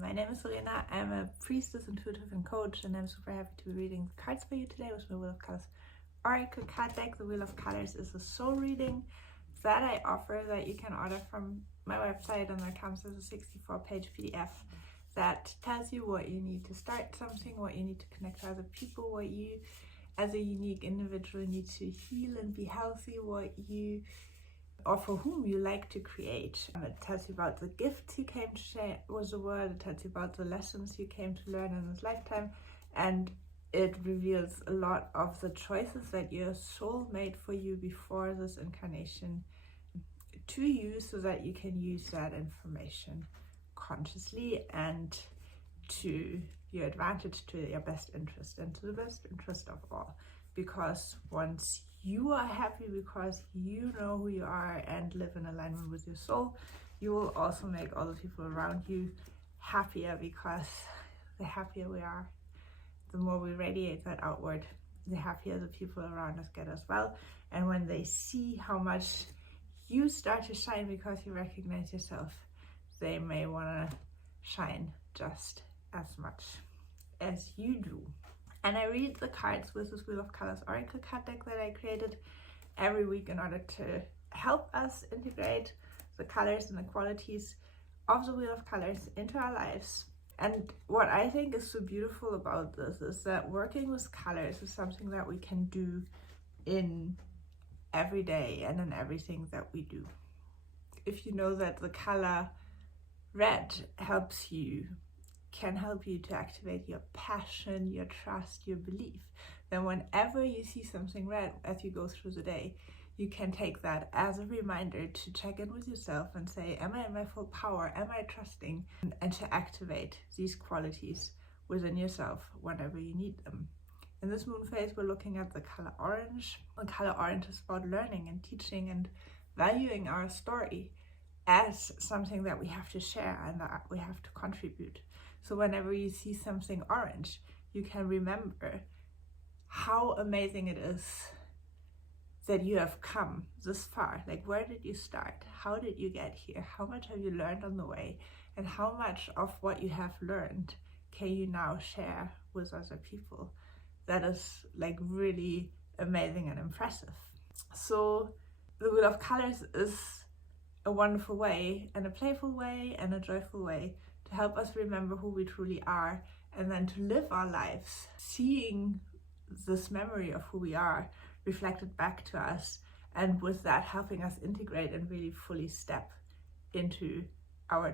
my name is Serena. I'm a priestess, intuitive, and coach, and I'm super happy to be reading the cards for you today with my Wheel of Colors Oracle card deck. The Wheel of Colors is a soul reading that I offer that you can order from my website, and there comes as a 64-page PDF that tells you what you need to start something, what you need to connect to other people, what you as a unique individual need to heal and be healthy, what you or for whom you like to create. It tells you about the gifts you came to share with the world, it tells you about the lessons you came to learn in this lifetime, and it reveals a lot of the choices that your soul made for you before this incarnation to you, so that you can use that information consciously and to your advantage, to your best interest, and to the best interest of all. Because once you are happy, because you know who you are and live in alignment with your soul, you will also make all the people around you happier, because the happier we are, the more we radiate that outward, the happier the people around us get as well. And when they see how much you start to shine because you recognize yourself, they may want to shine just as much as you do. And I read the cards with this Wheel of Colors Oracle card deck that I created every week in order to help us integrate the colors and the qualities of the Wheel of Colors into our lives. And what I think is so beautiful about this is that working with colors is something that we can do in every day and in everything that we do. If you know that the color red can help you to activate your passion, your trust, your belief, then whenever you see something red as you go through the day, you can take that as a reminder to check in with yourself and say, am I in my full power? Am I trusting? And to activate these qualities within yourself whenever you need them. In this moon phase, we're looking at the color orange. The color orange is about learning and teaching and valuing our story as something that we have to share and that we have to contribute. So whenever you see something orange, you can remember how amazing it is that you have come this far. Like, where did you start? How did you get here? How much have you learned on the way? And how much of what you have learned can you now share with other people? That is like really amazing and impressive. So the Wheel of Colors is a wonderful way, and a playful way, and a joyful way to help us remember who we truly are, and then to live our lives seeing this memory of who we are reflected back to us, and with that helping us integrate and really fully step into our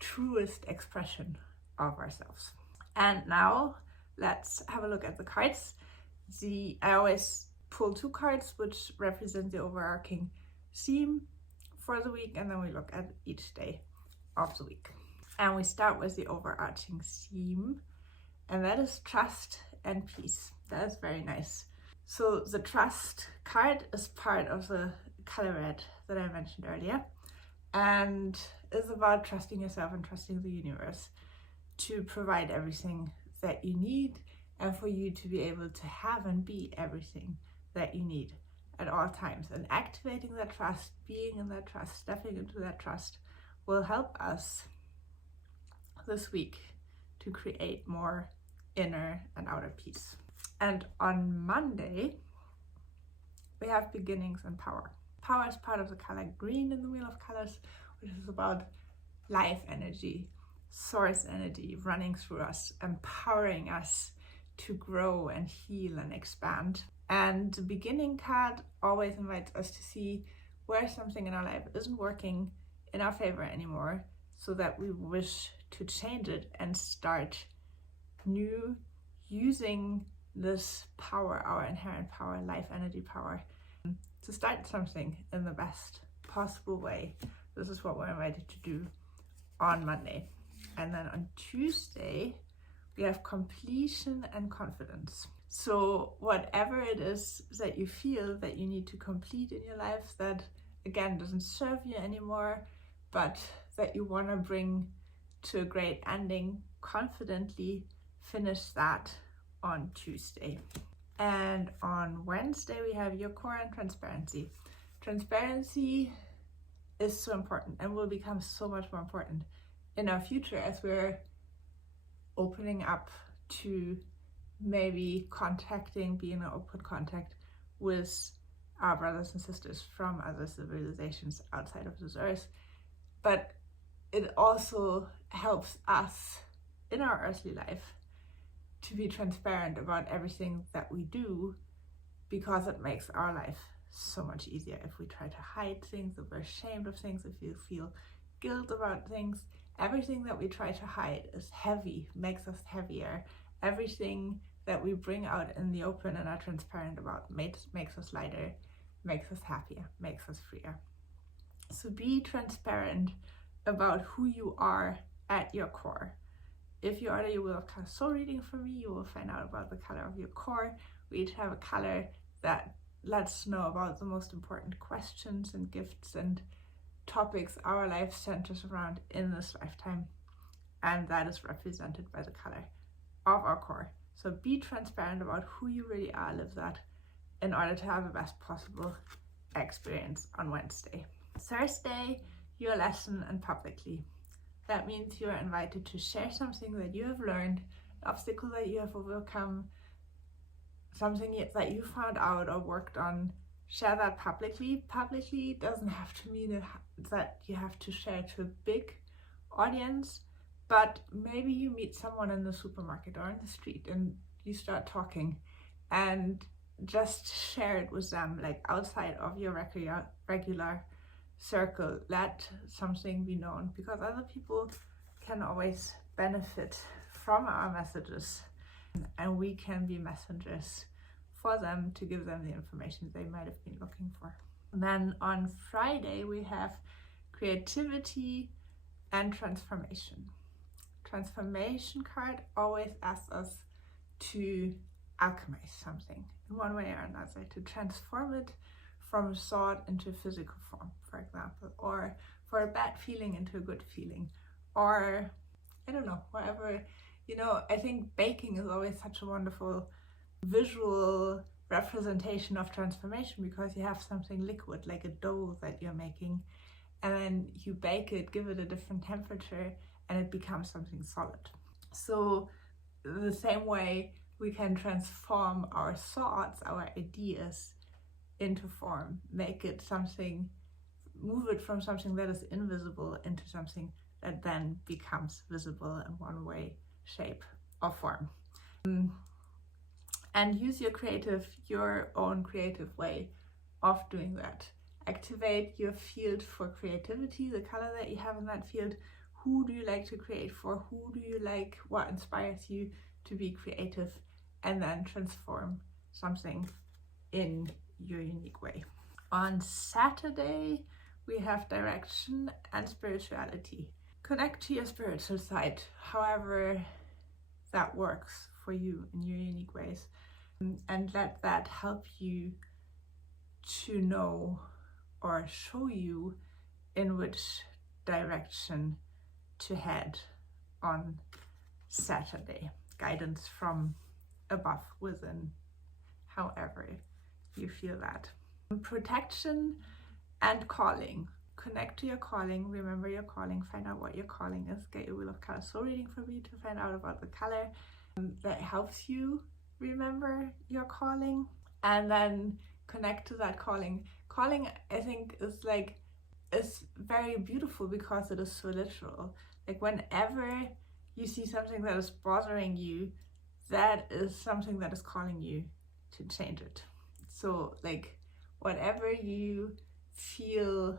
truest expression of ourselves. And now let's have a look at the cards. I always pull two cards which represent the overarching theme for the week, and then we look at each day of the week. And we start with the overarching theme, and that is trust and peace. That is very nice. So the trust card is part of the color red that I mentioned earlier, and is about trusting yourself and trusting the universe to provide everything that you need, and for you to be able to have and be everything that you need at all times. And activating that trust, being in that trust, stepping into that trust will help us this week to create more inner and outer peace. And on Monday, we have beginnings and power. Power is part of the color green in the Wheel of Colors, which is about life energy, source energy running through us, empowering us to grow and heal and expand. And the beginning card always invites us to see where something in our life isn't working in our favor anymore, so that we wish to change it and start new, using this power, our inherent power, life energy power, to start something in the best possible way. This is what we're invited to do on Monday. And then on Tuesday, we have completion and confidence. So whatever it is that you feel that you need to complete in your life that, again, doesn't serve you anymore, but that you want to bring to a great ending, confidently finish that on Tuesday. And on Wednesday, we have your core and transparency. Transparency is so important and will become so much more important in our future, as we're opening up to maybe being in open contact with our brothers and sisters from other civilizations outside of this earth. But it also helps us in our earthly life to be transparent about everything that we do, because it makes our life so much easier. If we try to hide things, if we're ashamed of things, if you feel guilt about things, everything that we try to hide is heavy, makes us heavier. Everything that we bring out in the open and are transparent about makes us lighter, makes us happier, makes us freer. So be transparent about who you are at your core. If you order your Wheel of Color soul reading from me, you will find out about the color of your core. We each have a color that lets us know about the most important questions and gifts and topics our life centers around in this lifetime, and that is represented by the color of our core. So be transparent about who you really are, live that in order to have the best possible experience on Wednesday. Thursday, your lesson and publicly. That means you are invited to share something that you have learned, an obstacle that you have overcome, something that you found out or worked on. Share that publicly. Publicly doesn't have to mean that you have to share to a big audience, but maybe you meet someone in the supermarket or in the street and you start talking, and just share it with them, like outside of your regular circle. Let something be known, because other people can always benefit from our messages, and we can be messengers for them to give them the information they might have been looking for. And then on Friday we have creativity and transformation. Transformation card always asks us to alchemize something in one way or another, to transform it from thought into physical form, for example, or for a bad feeling into a good feeling, or I don't know, whatever. I think baking is always such a wonderful visual representation of transformation, because you have something liquid like a dough that you're making, and then you bake it, give it a different temperature, and it becomes something solid. So the same way we can transform our thoughts, our ideas into form, make it something, move it from something that is invisible into something that then becomes visible in one way, shape, or form. And use your own creative way of doing that. Activate your field for creativity, the color that you have in that field. Who do you like to create for? Who do you like? What inspires you to be creative? And then transform something in your unique way. On Saturday, we have direction and spirituality. Connect to your spiritual side, however that works for you in your unique ways, and let that help you to know or show you in which direction to head on Saturday. Guidance from above, within, however you feel that. Protection and calling. Connect to your calling, remember your calling, find out what your calling is. Get your Wheel of Color soul reading from me to find out about the color that helps you remember your calling, and then connect to that calling. Calling, I think, is very beautiful because it is so literal. Like whenever you see something that is bothering you, that is something that is calling you to change it. So like wherever you feel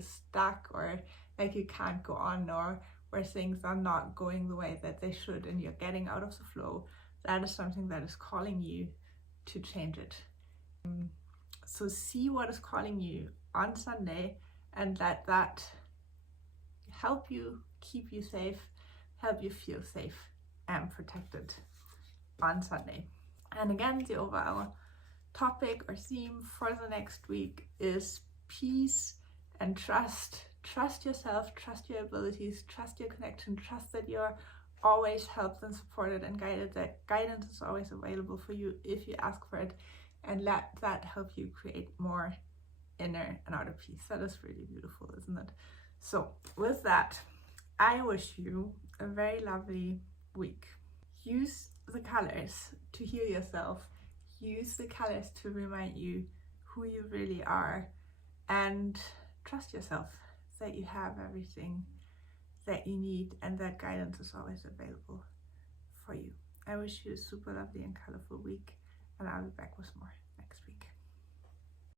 stuck, or like you can't go on, or where things are not going the way that they should and you're getting out of the flow, that is something that is calling you to change it. So see what is calling you on Sunday, and let that help you, keep you safe, help you feel safe and protected on Sunday. And again, the overall topic or theme for the next week is peace and trust. Trust yourself, trust your abilities, trust your connection, trust that you're always helped and supported and guided, that guidance is always available for you if you ask for it, and let that help you create more inner and outer peace. That is really beautiful, isn't it? So with that, I wish you a very lovely week. Use the colors to heal yourself. Use the colors to remind you who you really are, and trust yourself that you have everything that you need and that guidance is always available for you. I wish you a super lovely and colorful week, and I'll be back with more.